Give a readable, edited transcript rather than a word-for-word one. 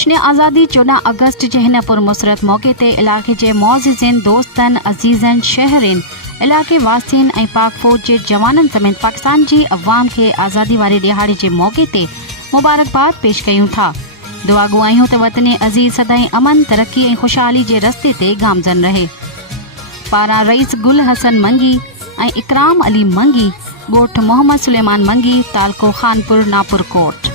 जश्न आज़ादी 14 अगस्त जे हिन पुरमुसरत मौक़े ते इलाक़े जे मौज़िज़िन दोस्तनि अज़ीज़नि शहरिन इलाक़े वासियुनि ऐं पाक फ़ौज जे जवाननि समेत पाकिस्तान जी अवाम खे आज़ादी वारे ॾिहाड़े जे मौक़े ते मुबारकबाद पेश कयूं था। दुआ गो आहियूं त वतन अज़ीज़ सदाईं अमन तरक्की ऐं ख़ुशहाली जे रस्ते ते गामज़न रहे। पारां रईस गुल हसन मंगी ऐं इकराम अली मंगी, ॻोठ मोहम्मद सुलेमान मंगी, तालको खानपुर नापुर कोट।